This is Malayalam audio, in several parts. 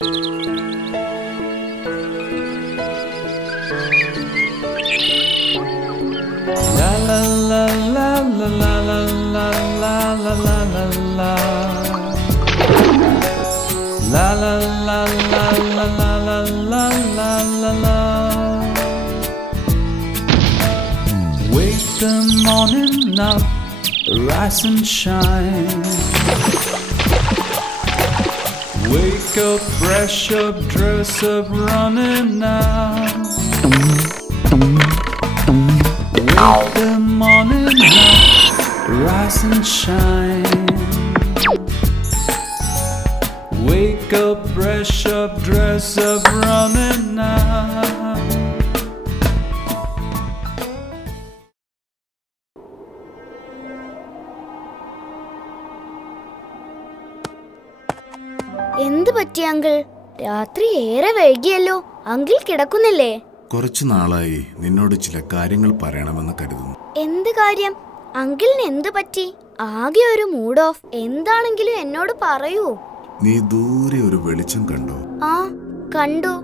La la la la la la la la la la la la la. La la la la la la la la la la la. Wake the morning up, rise and shine. Wake up, brush up, dress up, running now. Wake the morning up, rise and shine. Wake up, brush up, dress up, running now. എന്ത് പറ്റി അങ്കിൾ? രാത്രി ഏറെ വൈകിയല്ലോ. അങ്കിൾ കിടക്കുന്നില്ലേ? കുറച്ചു നാളായി നിന്നോട് ചില കാര്യങ്ങൾ പറയണമെന്ന് കരുതുന്നു. എന്ത് കാര്യം? അങ്കിളിന് എന്ത് പറ്റി? ആകെ ഒരു മൂഡ് ഓഫ്. എന്താണെങ്കിലും എന്നോട് പറയൂ. നീ ദൂരെ ഒരു വെളിച്ചം കണ്ടോ? ആ, കണ്ടു.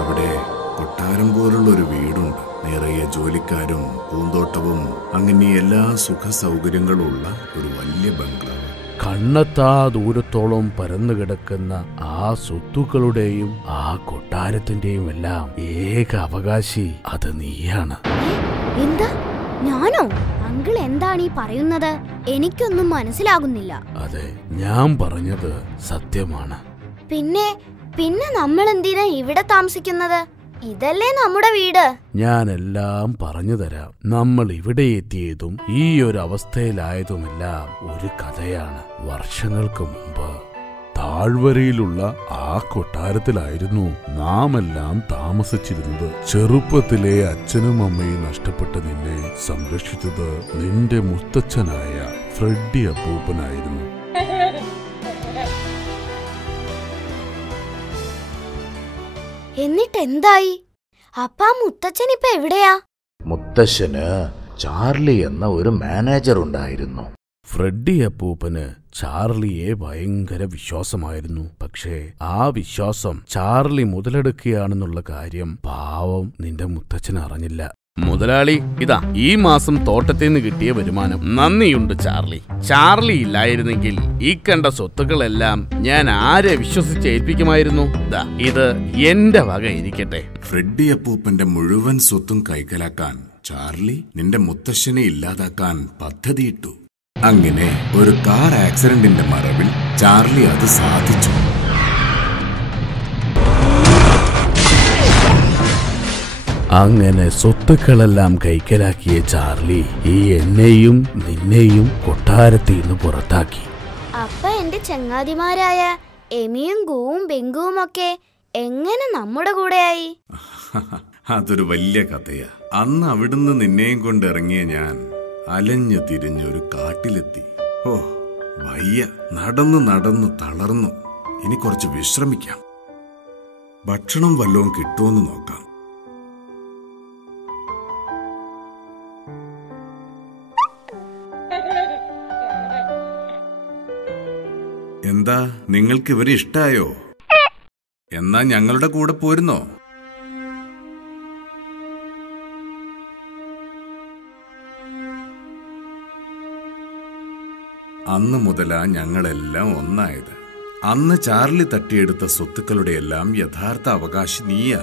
അവിടെ കൊട്ടാരം പോലുള്ള ഒരു വീടുണ്ട്. നിറയെ ജോലിക്കാരും പൂന്തോട്ടവും അങ്ങനെ എല്ലാ സുഖ സൗകര്യങ്ങളുള്ള ഒരു വലിയ ബംഗ്ലാവ്. കണ്ണെത്താ ദൂരത്തോളം പരന്നു കിടക്കുന്ന ആ സ്വത്തുക്കളുടെയും ആ കൊട്ടാരത്തിന്റെയും എല്ലാം ഏക അവകാശി അത് നീയാണ്. എന്താ? ഞാനോ? അങ്കിൾ എന്താണ് ഈ പറയുന്നത്? എനിക്കൊന്നും മനസ്സിലാകുന്നില്ല. അതെ, ഞാൻ പറഞ്ഞത് സത്യമാണ്. പിന്നെ നമ്മൾ എന്തിനാ ഇവിടെ താമസിക്കുന്നത്? ഇതല്ലേ നമ്മുടെ വീട്. ഞാനെല്ലാം പറഞ്ഞു തരാം. നമ്മൾ ഇവിടെ എത്തിയതും ഈ ഒരു അവസ്ഥയിലായതുമെല്ലാം ഒരു കഥയാണ്. വർഷങ്ങൾക്ക് മുമ്പ് താഴ്വരയിലുള്ള ആ കൊട്ടാരത്തിലായിരുന്നു നാം എല്ലാം താമസിച്ചിരുന്നത്. ചെറുപ്പത്തിലെ അച്ഛനും അമ്മയും നഷ്ടപ്പെട്ട നിന്നെ സംരക്ഷിച്ചത് നിന്റെ മുത്തച്ഛനായ ഫ്രെഡി അപ്പൂപ്പനായിരുന്നു. എന്നിട്ട് എന്തായി? അപ്പാ മുത്തച്ഛൻ ഇപ്പൊ എവിടെയാ? മുത്തശ്ശന് ചാർലി എന്ന ഒരു മാനേജർ ഉണ്ടായിരുന്നു. ഫ്രെഡി അപ്പൂപ്പന് ചാർലിയെ ഭയങ്കര വിശ്വാസമായിരുന്നു. പക്ഷേ ആ വിശ്വാസം ചാർലി മുതലെടുക്കുകയാണെന്നുള്ള കാര്യം പാവം നിന്റെ മുത്തച്ഛൻ അറിഞ്ഞില്ല. മുതലാളി, ഇതാ ഈ മാസം തോട്ടത്തിൽ നിന്ന് കിട്ടിയ വരുമാനം. നന്ദിയുണ്ട് ചാർലി. ചാർലി ഇല്ലായിരുന്നെങ്കിൽ ഈ കണ്ട സ്വത്തുക്കളെല്ലാം ഞാൻ ആരെ വിശ്വസിച്ചേൽപ്പിക്കുമായിരുന്നു? ഇത് എന്റെ വക ഇരിക്കട്ടെ. ഫ്രെഡി അപ്പൂപ്പന്റെ മുഴുവൻ സ്വത്തും കൈക്കലാക്കാൻ ചാർലി നിന്റെ മുത്തശ്ശനെ ഇല്ലാതാക്കാൻ പദ്ധതിയിട്ടു. അങ്ങനെ ഒരു കാർ ആക്സിഡന്റിന്റെ മറവിൽ ചാർലി അത് സാധിച്ചു. അങ്ങനെ സ്വത്തുക്കളെല്ലാം കൈക്കലാക്കിയ ചാർലി ഈ എന്നെയും നിന്നെയും കൊട്ടാരത്തിൽ നിന്ന് പുറത്താക്കി. അപ്പൊ എന്റെ ചങ്ങാതിമാരായ എമിയും ഗൂവും ബെങ്കുവും ഒക്കെ എങ്ങനെ നമ്മുടെ കൂടെയായി? അതൊരു വലിയ കഥയാ. അന്ന് അവിടുന്ന് നിന്നെയും കൊണ്ട് ഇറങ്ങിയ ഞാൻ അലഞ്ഞു തിരിഞ്ഞൊരു കാട്ടിലെത്തി. ഓ വയ്യ, നടന്നു നടന്നു തളർന്നു. ഇനി കുറച്ച് വിശ്രമിക്കാം. ഭക്ഷണം വല്ലതും കിട്ടുമെന്ന് നോക്കാം. എന്താ, നിങ്ങൾക്ക് ഇവരെ ഇഷ്ടായോ? എന്നാ ഞങ്ങളുടെ കൂടെ പോരുന്നോ? അന്ന് മുതലാ ഞങ്ങളെല്ലാം ഒന്നായത്. അന്ന് ചാർലി തട്ടിയെടുത്ത സ്വത്തുക്കളുടെ എല്ലാം യഥാർത്ഥ അവകാശി നീയാ.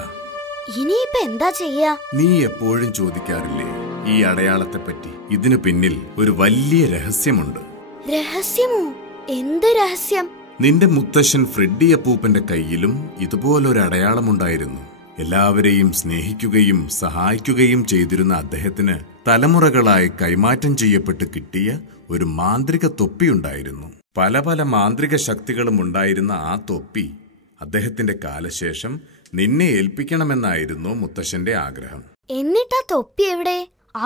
ഇനിയിപ്പോ എന്താ ചെയ്യാ? നീ എപ്പോഴും ചോദിക്കാറില്ലേ ഈ അടയാളത്തെ പറ്റി? ഇതിനു പിന്നിൽ ഒരു വലിയ രഹസ്യമുണ്ട്. രഹസ്യമോ? എന്ത് രഹസ്യം? നിന്റെ മുത്തശ്ശൻ ഫ്രെഡി അപ്പൂപ്പന്റെ കയ്യിലും ഇതുപോലൊരു അടയാളമുണ്ടായിരുന്നു. എല്ലാവരെയും സ്നേഹിക്കുകയും സഹായിക്കുകയും ചെയ്തിരുന്ന അദ്ദേഹത്തിന് തലമുറകളായി കൈമാറ്റം ചെയ്യപ്പെട്ട് കിട്ടിയ ഒരു മാന്ത്രിക തൊപ്പിയുണ്ടായിരുന്നു. പല പല മാന്ത്രിക ശക്തികളും ഉണ്ടായിരുന്ന ആ തൊപ്പി അദ്ദേഹത്തിന്റെ കാലശേഷം നിന്നെ ഏൽപ്പിക്കണമെന്നായിരുന്നു മുത്തശ്ശന്റെ ആഗ്രഹം. എന്നിട്ടാ തൊപ്പി എവിടെ?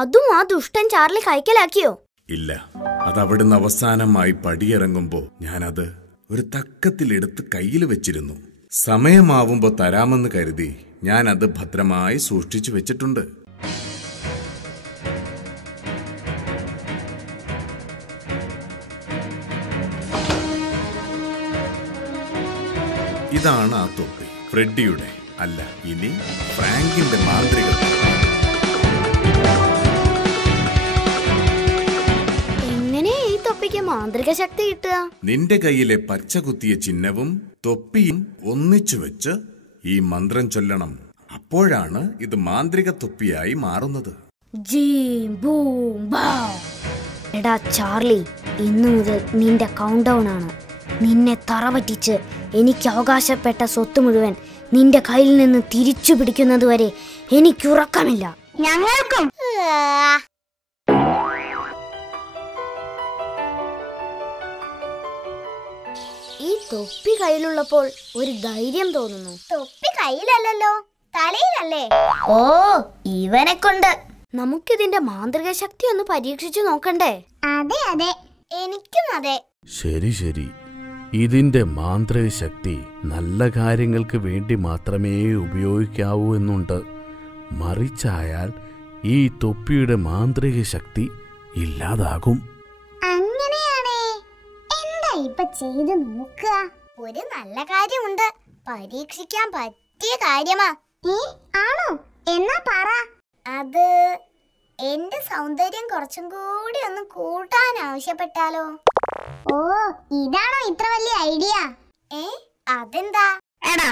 അതും ആ ദുഷ്ടൻ ചാർലി കൈക്കലാക്കിയോ? ഇല്ല, അതവിടുന്ന് അവസാനമായി പടിയിറങ്ങുമ്പോ ഞാനത് ഒരു തക്കത്തിലെടുത്ത് കയ്യിൽ വെച്ചിരുന്നു. സമയമാവുമ്പോ തരാമെന്ന് കരുതി ഞാനത് ഭദ്രമായി സൂക്ഷിച്ചു വെച്ചിട്ടുണ്ട്. ഇതാണ് ആ തൊപ്പി, ഫ്രെഡിയുടെ അല്ല, ഇനി ഫ്രാങ്കിന്റെ മാന്ത്രിക തൊപ്പി. എങ്ങനെ ഈ തൊപ്പിക്ക് മാന്ത്രിക ശക്തി കിട്ടുക? നിന്റെ കയ്യിലെ പച്ച കുത്തിയ ചിഹ്നവും തൊപ്പിയും ഒന്നിച്ചു വെച്ച് ഈ മന്ത്രം ചൊല്ലണം. അപ്പോഴാണ് ഇത് മാന്ത്രിക തൊപ്പിയായി മാറുന്നത്. ജീം ബൂം ബൗ. എടാ ചാർലി, ഇന്നു മുതൽ നിന്റെ കൗണ്ട് ഡൗൺ ആണ്. നിന്നെ തറ പറ്റിച്ച് എനിക്ക് അവകാശപ്പെട്ട സ്വത്ത് മുഴുവൻ നിന്റെ കയ്യിൽ നിന്ന് തിരിച്ചു പിടിക്കുന്നത് വരെ എനിക്കുറക്കമില്ല. ഞങ്ങൾക്കും. ഈ തൊപ്പി കയ്യിലുള്ളപ്പോൾ ഒരു ധൈര്യം തോന്നുന്നു. തൊപ്പി കയ്യിലല്ലോ, തലയിലല്ലേ? ഓ, ഇവനെ കൊണ്ട് നമുക്കിതിന്റെ മാന്ത്രിക ശക്തി ഒന്ന് പരീക്ഷിച്ചു നോക്കണ്ടേ? അതെ അതെ, എനിക്കും അതെ. ശരി ശരി, ഇതിന്റെ മാന്ത്രിക ശക്തി നല്ല കാര്യങ്ങൾക്ക് വേണ്ടി മാത്രമേ ഉപയോഗിക്കാവൂ എന്നുണ്ട്. മറിച്ചായാൽ ഈ തൊപ്പിയുടെ മാന്ത്രിക ശക്തി ഇല്ലാതാകും. അങ്ങനെയാണേ, എന്താ ഇപ്പൊ ചെയ്തു നോക്കുക? ഒരു നല്ല കാര്യമുണ്ട്, പരീക്ഷിക്കാൻ പറ്റിയ കാര്യമാ. ആണോ? എന്നാ പറ. അത് എന്റെ സൗന്ദര്യം കുറച്ചും കൂടി ഒന്ന് കൂട്ടാൻ ആവശ്യപ്പെട്ടാലോ? ഓ, ഇതാണോ ഇത്ര വലിയ ഐഡിയ? അതെന്താ? എടാ,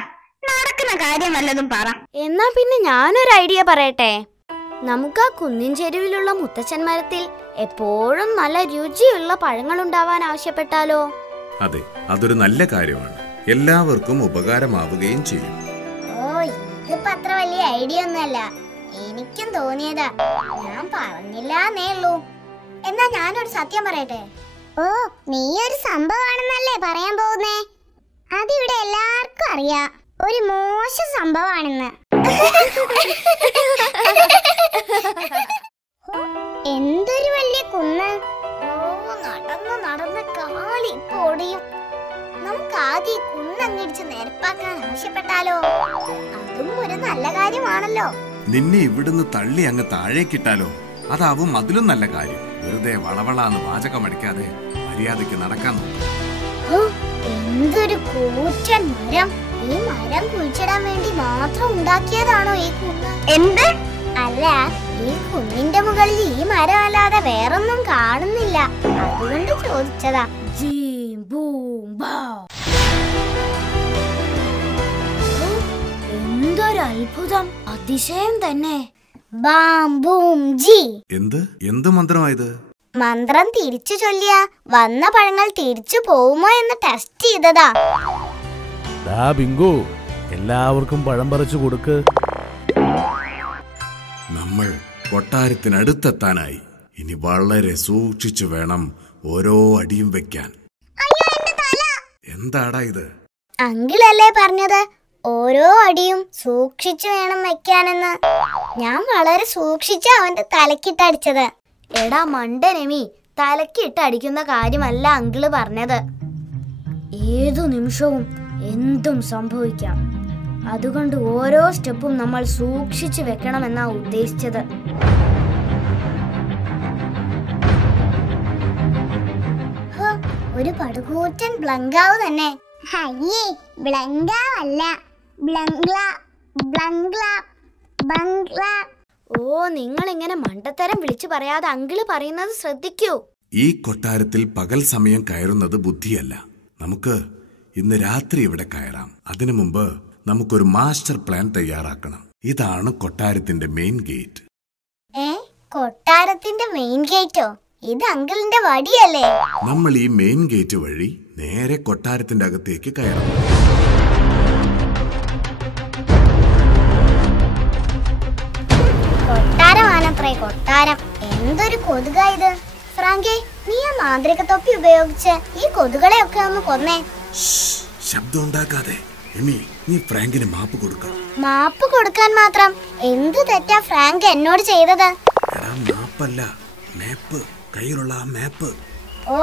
നടക്കുന്ന കാര്യം വല്ലതും പറ. എന്നാ പിന്നെ ഞാനൊരു ഐഡിയ പറയട്ടെ. നമുക്ക് ആ കുന്നിൻ ചെരുവിലുള്ള മുത്തച്ഛൻ മരത്തിൽ എപ്പോഴും നല്ല രുചിയുള്ള പഴങ്ങൾ ഉണ്ടാവാൻ ആവശ്യപ്പെട്ടാലോ? അതെ, അതൊരു നല്ല കാര്യമാണ്. എല്ലാവർക്കും ഉപകാരമാവുകയും ചെയ്യും. ഓ, ഇതിപ്പോ അത്ര വലിയ ഐഡിയ ഒന്നുമല്ല. എനിക്കും തോന്നിയതാ, ഞാൻ പറഞ്ഞില്ലാന്നേ ഉള്ളൂ. എന്നാ ഞാനൊരു സത്യം പറയട്ടെ. ഓ, നീ ഒരു സംഭവമാണെന്നല്ലേ പറയാൻ പോകുന്നേ? അതിവിടെ എല്ലാവർക്കും അറിയാം, ഒരു മോശം സംഭവമാണെന്ന്. എന്തൊരു വലിയ കുന്ന്! ഓ, നടന്ന് നടന്ന് കാലി പൊടിയും. നമുക്ക് ആദ്യം ഈ കുന്നങ്ങിടിച്ച് നിരപ്പാക്കാൻ ആവശ്യപ്പെട്ടാലോ? അതും ഒരു നല്ല കാര്യമാണല്ലോ. നിന്നെ ഇവിടുന്ന് തള്ളി അങ്ങ് താഴേക്കിട്ടാലോ? അതാവും അതിലും നല്ല കാര്യം. വെറുതെ വളവളാന്ന് വാചകം അടിക്കാതെ മര്യാദയ്ക്ക് നടക്കാൻ നോക്കും. എന്തൊരു കൂറ്റൻ മരം! ഈ മരം കുഴിച്ചിടാൻ വേണ്ടി മാത്രം ഉണ്ടാക്കിയതാണോ ഈ കുന്ന്? എന്ത്? അല്ല, ഈ കുന്നിന്റെ മുകളിൽ ഈ മരം അല്ലാതെ വേറൊന്നും കാണുന്നില്ല, അതുകൊണ്ട് ചോദിച്ചതാ. ജീം ബൂം ബൗ. എന്തൊരു അത്ഭുതം! അതിശയം തന്നെ. Balm boom G. എന്ത് മന്ത്രമായത്? മന്ത്രം തിരിച്ചു ചൊല്ലിയ വന്ന പഴങ്ങൾ തിരിച്ചു പോവുമോ എന്ന് ടെസ്റ്റ് ചെയ്തതാ. ബിങ്കു, എല്ലാവർക്കും പഴം പറിച്ചു കൊടുക്ക്. നമ്മൾ കൊട്ടാരത്തിനടുത്തെത്താനായി. ഇനി വളരെ സൂക്ഷിച്ചു വേണം ഓരോ അടിയും വെക്കാൻ. എന്താടാ ഇത്? അങ്കിളല്ലേ പറഞ്ഞത് ഓരോ അടിയും സൂക്ഷിച്ചു വേണം വെക്കാനെന്ന്? ഞാൻ വളരെ സൂക്ഷിച്ച അവന്റെ തലക്കിട്ടടിച്ചത്. എടാ മണ്ടനെമി, തലക്കിട്ട് അടിക്കുന്ന കാര്യമല്ല അങ്കിള് പറഞ്ഞത്. ഏതു നിമിഷവും എന്തും സംഭവിക്കാം. അതുകൊണ്ട് ഓരോ സ്റ്റെപ്പും നമ്മൾ സൂക്ഷിച്ചു വെക്കണമെന്നാ ഉദ്ദേശിച്ചത്. ഒരു പടുകൂറ്റൻ ബ്ലങ്കാവ് തന്നെ. അയ്യേ, ബ്ലങ്കാവല്ല, ബ്ലങ്ക്ല, ബ്ലങ്ക്ല, ബങ്ക്ല. ഓ, നിങ്ങൾ ഇങ്ങനെ മണ്ടത്തരം വിളിച്ചു പറയാതെ അങ്കിള് പറയുന്നത് ശ്രദ്ധിക്കൂ. ഈ കൊട്ടാരത്തിൽ പകൽ സമയം കയറുന്നത് ബുദ്ധിയല്ല. നമുക്ക് ഇന്ന് രാത്രി ഇവിടെ കയറാം. അതിനു മുമ്പ് നമുക്കൊരു മാസ്റ്റർ പ്ലാൻ തയ്യാറാക്കണം. ഇതാണ് കൊട്ടാരത്തിന്റെ മെയിൻ ഗേറ്റ്. കൊട്ടാരത്തിന്റെ മെയിൻ ഗേറ്റോ? ഇത് അങ്കിളിന്റെ വടിയല്ലേ? നമ്മൾ ഈ മെയിൻ ഗേറ്റ് വഴി നേരെ കൊട്ടാരത്തിന്റെ അകത്തേക്ക് കയറാം. കൊട്ടാരമാണത്രേ കൊട്ടാരം. എന്തൊരു കൊതുക ഇത്! ഫ്രാങ്കേ, നീ ആ മാന്ത്രിക തൊപ്പി ഉപയോഗിച്ച് ഈ കൊതുകളെ ഒക്കെ ഒന്ന് കൊന്നേ. ശബ്ദം ഉണ്ടാക്കാതെ. എമി, നീ ഫ്രാങ്കിന് മാപ്പ് കൊടുക്കണം. മാപ്പ് കൊടുക്കാൻ മാത്രം എന്ത് തെറ്റാ ഫ്രാങ്ക് എന്നോട് ചെയ്തത്? എടാ, മാപ്പല്ല, മാപ്പ്. കയ്യിലുള്ള ആ മാപ്പ്. ഓ,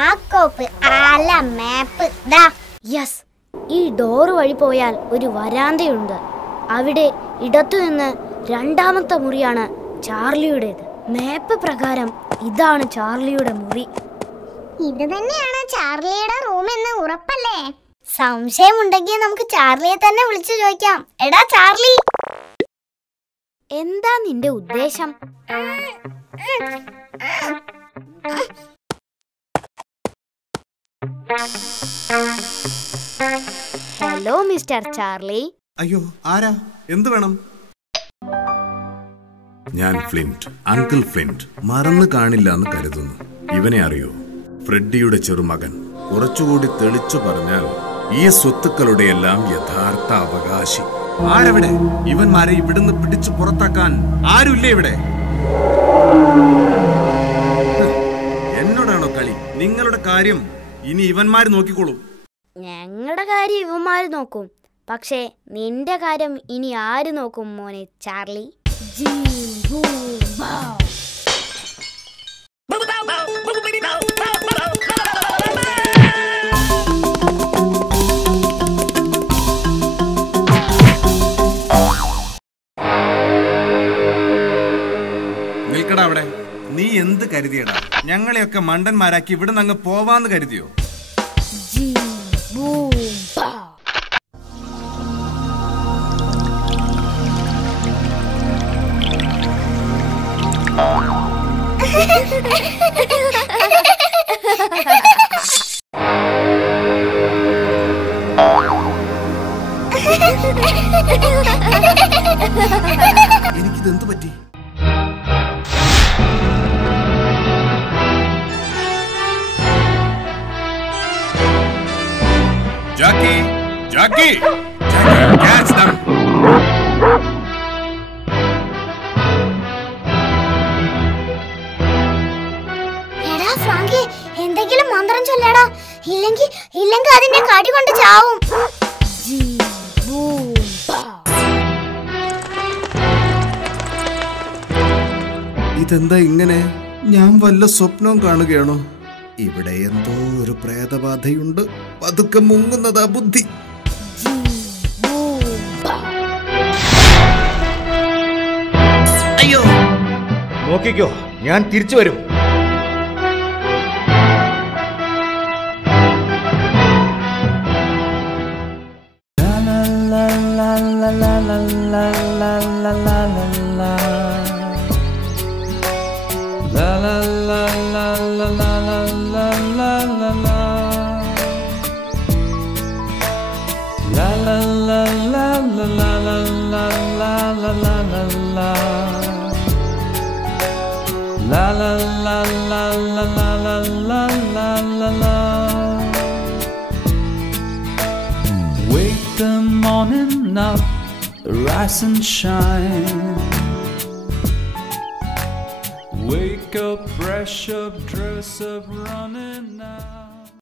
ആ കോപ്പ് അല്ല, മാപ്പ്. യെസ്, ഈ ഡോർ വഴി പോയാൽ ഒരു വരാന്തയുണ്ട്. അവിടെ ഇടത്തുനിന്ന് രണ്ടാമത്തെ മുറിയാണ് ചാർലിയുടേത്. മാപ്പ് പ്രകാരം ഇതാണ് ചാർലിയുടെ മുറി. ഇത് തന്നെയാണ് ചാർലിയുടെ റൂം എന്ന് ഉറപ്പല്ലേ? സംശയമുണ്ടെങ്കിൽ നമുക്ക് ചാർലിയെ തന്നെ വിളിച്ചു ചോദിക്കാം. എടാ ചാർലി, എന്താ നിന്റെ ഉദ്ദേശം? Hello mister Charlie. അയ്യോ, ആരാ? എന്ത് വേണം? ഞാൻ ഫ്ലിന്റ്, അങ്കിൾ ഫ്ലിന്റ്. മറന്നു കാണില്ല എന്ന് കരുതുന്നു. ഇവനെ അറിയോ? ഫ്രെഡിയുടെ ചെറുമകൻ. കുറച്ചുകൂടി തെളിച്ചു പറഞ്ഞാൽ ഈ സ്വത്തുക്കളുടെ എല്ലാം യഥാർത്ഥ അവകാശി. ആരെവിടെ? ഇവന്മാരെ ഇവിടുന്ന് പിടിച്ചു പുറത്താക്കാൻ ആരുമില്ലേ ഇവിടെ? എന്നോടാണോ കളി? നിങ്ങളുടെ കാര്യം ഇനി ഇവന്മാര് നോക്കിക്കോളും. ഞങ്ങളുടെ കാര്യം ഇവന്മാര് നോക്കും. പക്ഷേ നിന്റെ കാര്യം ഇനി ആര് നോക്കും മോനെ ചാർലി? നിൽക്കടാ അവിടെ. നീ എന്ത് കരുതിയടാ? ഞങ്ങളെയൊക്കെ മണ്ടന്മാരാക്കി ഇവിടുന്ന് അങ്ങ് പോവാന്ന് കരുതിയോ? എനിക്കിതെന്ത് പറ്റി? Jackie! Jackie! Jackie, catch them! എടാ ഫ്രാങ്കി, എന്തെങ്കിലും മന്ത്രം ചൊല്ലടാ. ഇല്ലെങ്കിൽ അതിന്റെ കടി കൊണ്ട് ചാവും. ഇതെന്താ ഇങ്ങനെ? ഞാൻ വല്ല സ്വപ്നവും കാണുകയാണോ? ഇവിടെ എന്തോ ഒരു പ്രേതബാധയുണ്ട്. പതുക്കെ മുങ്ങുന്നതാ ബുദ്ധി. അയ്യോ, നോക്കിക്കോ, ഞാൻ തിരിച്ചു വരും. Wake the morning up, rise and shine. Wake up, brush up, dress up, running now.